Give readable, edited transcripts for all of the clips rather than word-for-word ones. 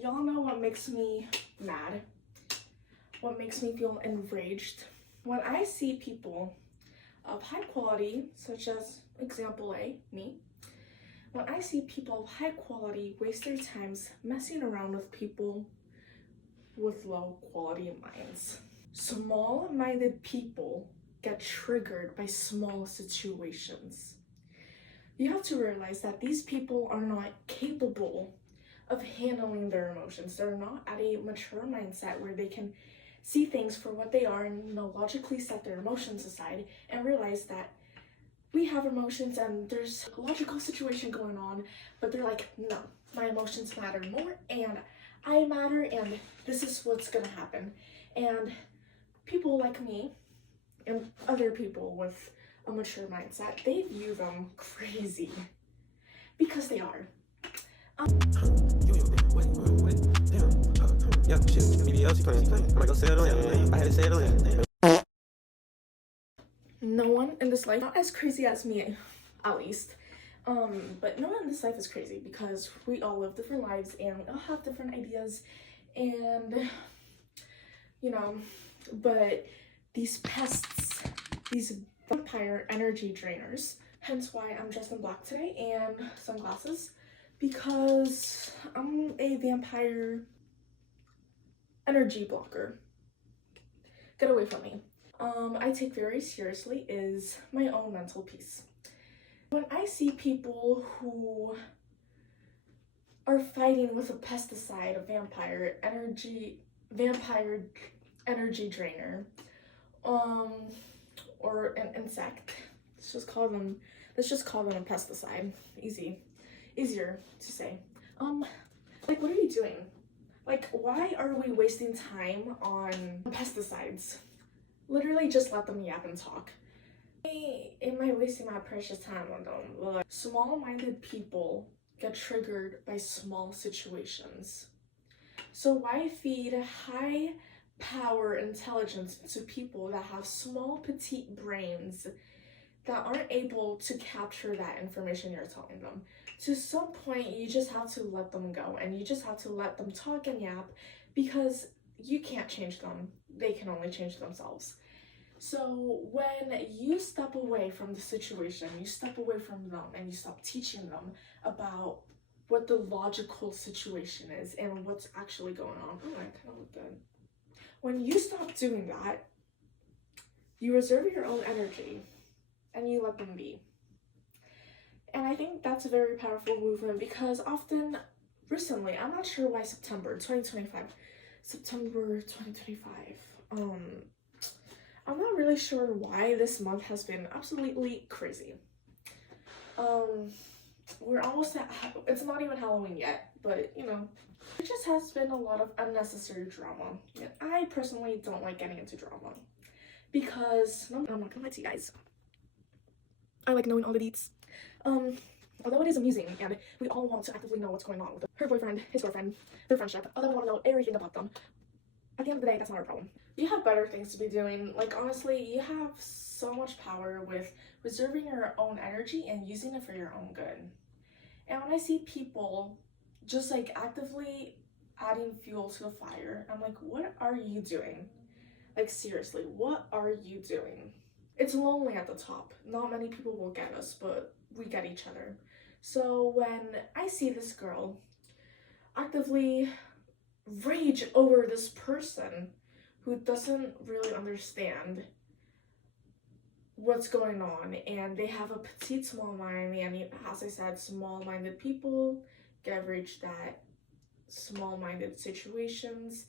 y'all know what makes me mad? What makes me feel enraged? When I see people of high quality, such as example A, me, when I see people of high quality waste their times messing around with people with low quality minds. Small-minded people get triggered by small situations. You have to realize that these people are not capable of handling their emotions. They're not at a mature mindset where they can see things for what they are and logically set their emotions aside and realize that we have emotions and there's a logical situation going on, but they're like, no, my emotions matter more and I matter and this is what's gonna happen. And people like me and other people with a mature mindset, they view them crazy because they are. No one in this life, not as crazy as me, at least. But no one in this life is crazy because we all live different lives and we all have different ideas and, you know, but these pests, these vampire energy drainers, hence why I'm dressed in black today and sunglasses, because I'm a vampire energy blocker. Get away from me. I take very seriously is my own mental peace. When I see people who are fighting with a pesticide, a vampire energy drainer, or an insect, let's just call them a pesticide. Easier to say. Like, what are you doing? Like, why are we wasting time on pesticides? Literally just let them yap and talk. Am I wasting my precious time on them? Like, small-minded people get triggered by small situations. So why feed high power intelligence to people that have small petite brains that aren't able to capture that information you're telling them? To some point, you just have to let them go and you just have to let them talk and yap because you can't change them. They can only change themselves. So when you step away from the situation, you step away from them and you stop teaching them about what the logical situation is and what's actually going on. Oh, I kind of look good. When you stop doing that, you reserve your own energy and you let them be. And I think that's a very powerful movement because often, recently, I'm not sure why September 2025, I'm not really sure why this month has been absolutely crazy. We're almost at, it's not even Halloween yet, but you know, it just has been a lot of unnecessary drama. And I personally don't like getting into drama because, I'm not gonna lie to you guys, I like knowing all the deets. Although it is amusing and we all want to actively know what's going on with her boyfriend, his girlfriend, their friendship, although we want to know everything about them, at the end of the day, that's not our problem. You have better things to be doing. Like, honestly, you have so much power with reserving your own energy and using it for your own good. And when I see people just like actively adding fuel to the fire, I'm like, what are you doing? Like, seriously, what are you doing? It's lonely at the top. Not many people will get us, but we get each other. So when I see this girl actively rage over this person who doesn't really understand what's going on and they have a petite small mind, and as I said, small-minded people get raged at small-minded situations,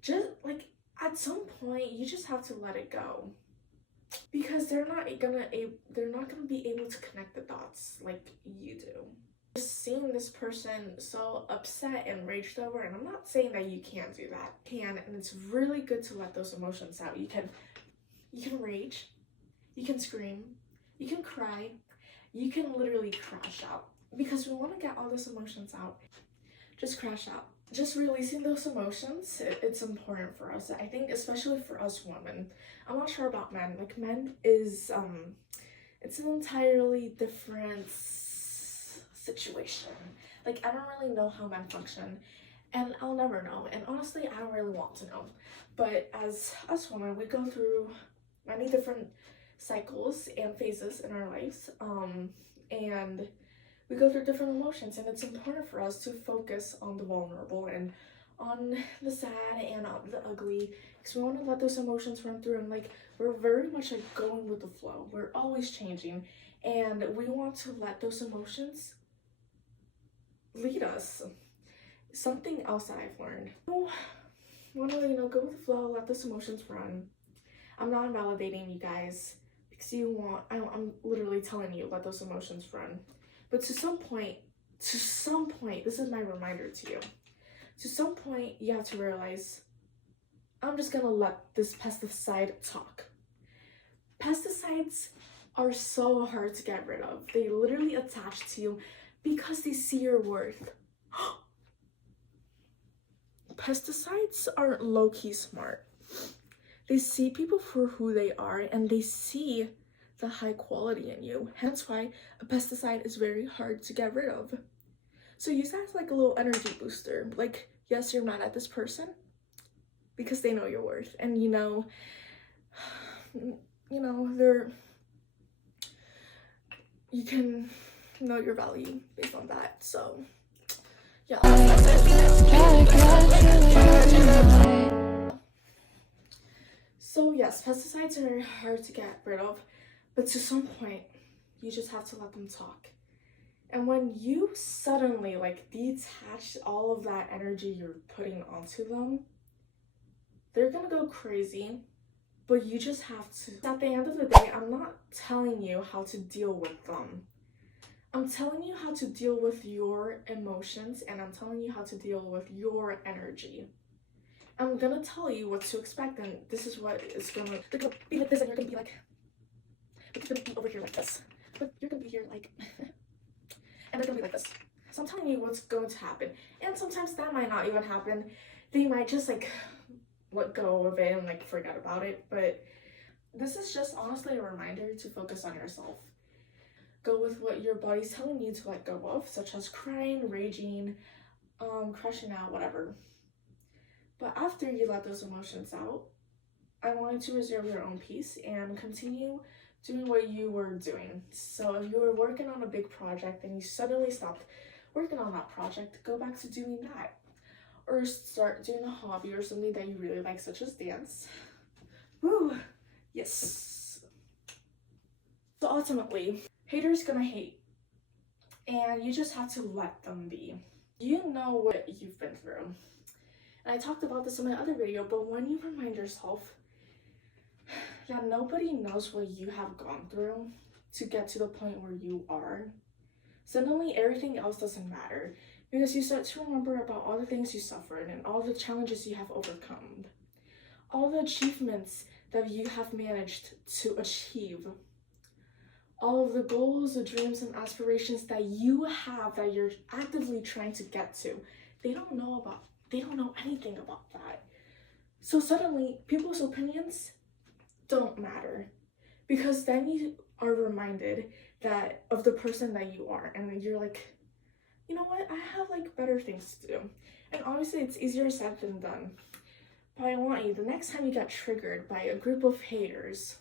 just like at some point you just have to let it go because they're not gonna be able to connect the dots like you do. Just seeing this person so upset and raged over, and I'm not saying that you can't do that, and it's really good to let those emotions out. You can rage, you can scream, you can cry, you can literally crash out, because we want to get all those emotions out. Just crash out. Just releasing those emotions, it's important for us. I think especially for us women. I'm not sure about men. Like, men is it's an entirely different situation. Like, I don't really know how men function, And I'll never know. And honestly, I don't really want to know. But as us women, we go through many different cycles and phases in our lives. And we go through different emotions, and it's important for us to focus on the vulnerable and on the sad and on the ugly, because we want to let those emotions run through. And like, we're very much like going with the flow. We're always changing, and we want to let those emotions lead us. Something else that I've learned, want to go with the flow, let those emotions run. I'm not invalidating you guys because I'm literally telling you, let those emotions run. But to some point, this is my reminder to you. To some point, you have to realize, I'm just gonna let this pesticide talk. Pesticides are so hard to get rid of. They literally attach to you because they see your worth. Pesticides are low-key smart. They see people for who they are, and they see the high quality in you. Hence why a pesticide is very hard to get rid of. So use that as like a little energy booster. Like, yes, you're mad at this person because they know your worth, and you can know your value based on that. So yeah. So yes, pesticides are very hard to get rid of, but to some point, you just have to let them talk. And when you suddenly like detach all of that energy you're putting onto them, they're gonna go crazy, but you just have to. At the end of the day, I'm not telling you how to deal with them. I'm telling you how to deal with your emotions, and I'm telling you how to deal with your energy. I'm gonna tell you what to expect, and this is what is gonna, they're gonna be like this, and you're gonna be like, but you're gonna be over here like this, but you're gonna be here like, and they're gonna be like this. So I'm telling you what's going to happen, and sometimes that might not even happen. They might just like let go of it and like forget about it, but this is just honestly a reminder to focus on yourself. Go with what your body's telling you to let go of, such as crying, raging, crashing out, whatever. But after you let those emotions out, I want you to reserve your own peace and continue doing what you were doing. So if you were working on a big project and you suddenly stopped working on that project, go back to doing that. Or start doing a hobby or something that you really like, such as dance. Woo! Yes. So ultimately, haters gonna hate. And you just have to let them be. You know what you've been through. And I talked about this in my other video, but when you remind yourself that nobody knows what you have gone through to get to the point where you are, suddenly everything else doesn't matter, because you start to remember about all the things you suffered and all the challenges you have overcome, all the achievements that you have managed to achieve, all of the goals, the dreams, and aspirations that you have that you're actively trying to get to. They don't know anything about that. So suddenly, people's opinions don't matter, because then you are reminded that of the person that you are, and you're like, you know what, I have like better things to do. And obviously it's easier said than done, but I want you, the next time you get triggered by a group of haters,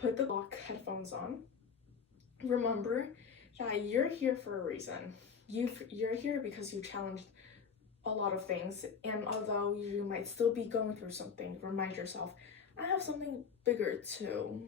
put the block headphones on. Remember that you're here for a reason. You're here because you challenged a lot of things, and although you might still be going through something, remind yourself, I have something bigger to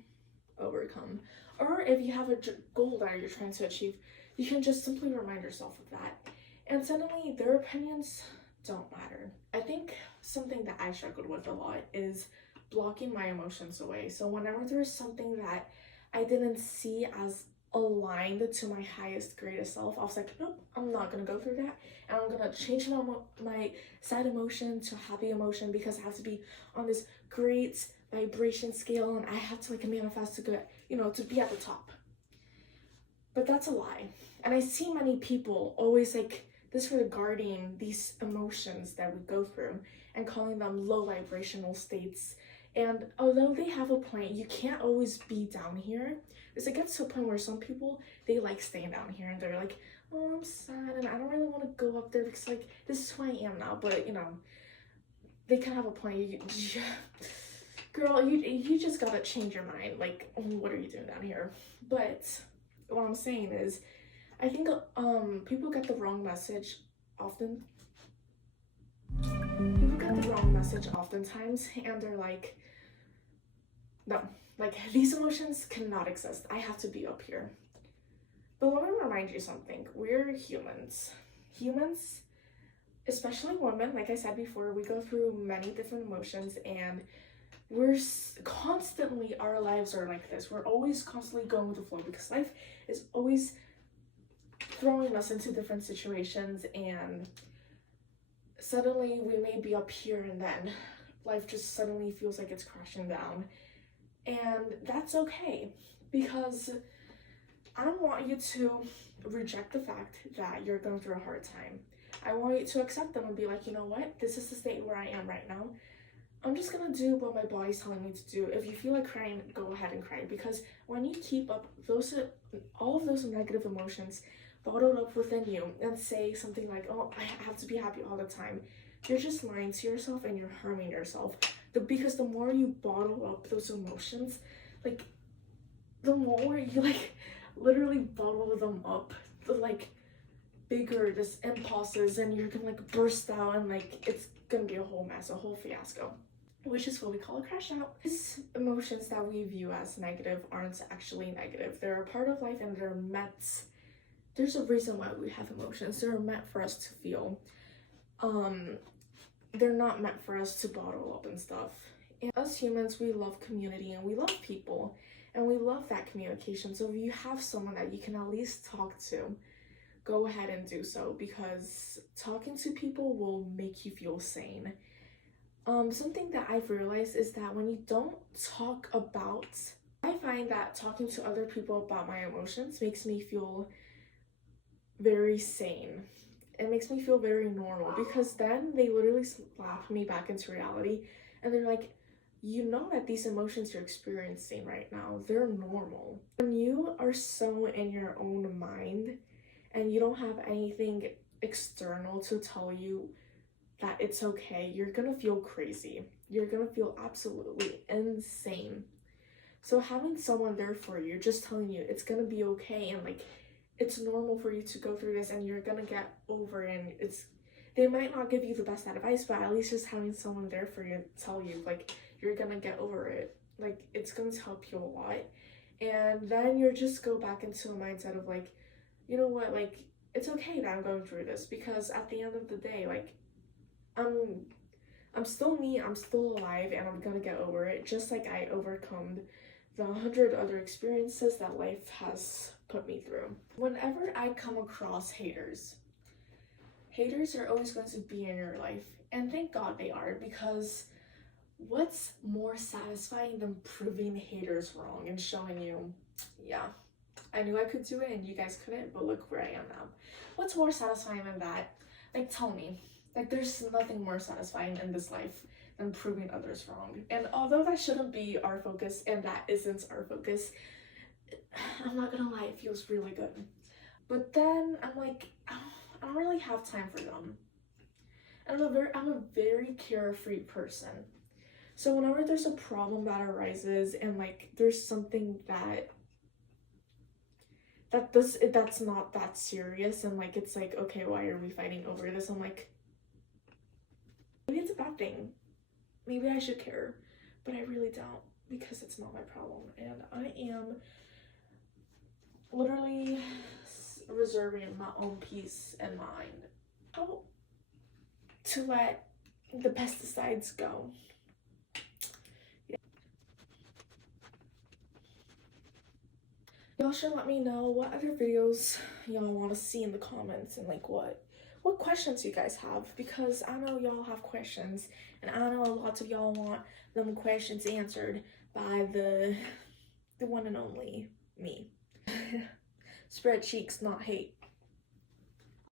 overcome. Or if you have a goal that you're trying to achieve, you can just simply remind yourself of that, and suddenly their opinions don't matter. I think something that I struggled with a lot is blocking my emotions away. So whenever there's something that I didn't see as aligned to my highest, greatest self, I was like, nope, I'm not gonna go through that, and I'm gonna change my sad emotion to happy emotion, because I have to be on this great vibration scale, and I have to like manifest to get, to be at the top. But that's a lie. And I see many people always like disregarding these emotions that we go through and calling them low vibrational states. And although they have a point, you can't always be down here. Because it gets to a point where some people, they like staying down here, and they're like, oh, I'm sad and I don't really want to go up there because like this is who I am now. But you know, they can have a point. Girl, you just gotta change your mind. Like, what are you doing down here? But what I'm saying is, I think people get the wrong message often. People get the wrong message oftentimes, and they're like, no, like these emotions cannot exist. I have to be up here. But let me remind you something. We're humans. Humans, especially women, like I said before, we go through many different emotions, and we're constantly, our lives are like this. We're always constantly going with the flow because life is always throwing us into different situations, and suddenly we may be up here and then life just suddenly feels like it's crashing down. And that's okay, because I don't want you to reject the fact that you're going through a hard time. I want you to accept them and be like, you know what, this is the state where I am right now. I'm just gonna do what my body's telling me to do. If you feel like crying, go ahead and cry, because when you keep up all of those negative emotions bottled up within you and say something like, oh, I have to be happy all the time, you're just lying to yourself and you're harming yourself. Because the more you bottle up those emotions, like the more you like literally bottle them up, the like bigger this impulses, and you're gonna like burst out and like it's gonna be a whole mess, a whole fiasco, which is what we call a crash out. These emotions that we view as negative aren't actually negative. They're a part of life, and they're meant, there's a reason why we have emotions. They're meant for us to feel. They're not meant for us to bottle up and stuff. And us humans, we love community and we love people, and we love that communication. So if you have someone that you can at least talk to, go ahead and do so, because talking to people will make you feel sane. Something that I've realized is that when you don't talk about, I find that talking to other people about my emotions makes me feel very sane. It makes me feel very normal, because then they literally slap me back into reality and they're like, you know that these emotions you're experiencing right now, they're normal. When you are so in your own mind and you don't have anything external to tell you that it's okay, you're gonna feel crazy. You're gonna feel absolutely insane. So having someone there for you, just telling you it's gonna be okay, and like it's normal for you to go through this and you're gonna get over it, and they might not give you the best advice, but at least just having someone there for you tell you like you're gonna get over it, like it's going to help you a lot. And then you're just go back into a mindset of like, you know what, like it's okay that I'm going through this, because at the end of the day, like I'm still me, I'm still alive, and I'm gonna get over it, just like I overcome the 100 other experiences that life has put me through. Whenever I come across haters are always going to be in your life, and thank God they are, because what's more satisfying than proving haters wrong and showing you, yeah, I knew I could do it and you guys couldn't, but look where I am now. What's more satisfying than that? Like, tell me. Like, there's nothing more satisfying in this life than proving others wrong. And although that shouldn't be our focus, and that isn't our focus, I'm not gonna lie, it feels really good. But then I'm like, I don't really have time for them. And I'm a very carefree person. So whenever there's a problem that arises, and like there's something that's not that serious, and like it's like, okay, why are we fighting over this? I'm like, maybe it's a bad thing. Maybe I should care, but I really don't, because it's not my problem, and I am literally reserving my own peace and mind. How to let the pesticides go. Y'all should let me know what other videos y'all want to see in the comments, and like what questions you guys have, because I know y'all have questions, and I know lots of y'all want them questions answered by the one and only me. Spread cheeks, not hate.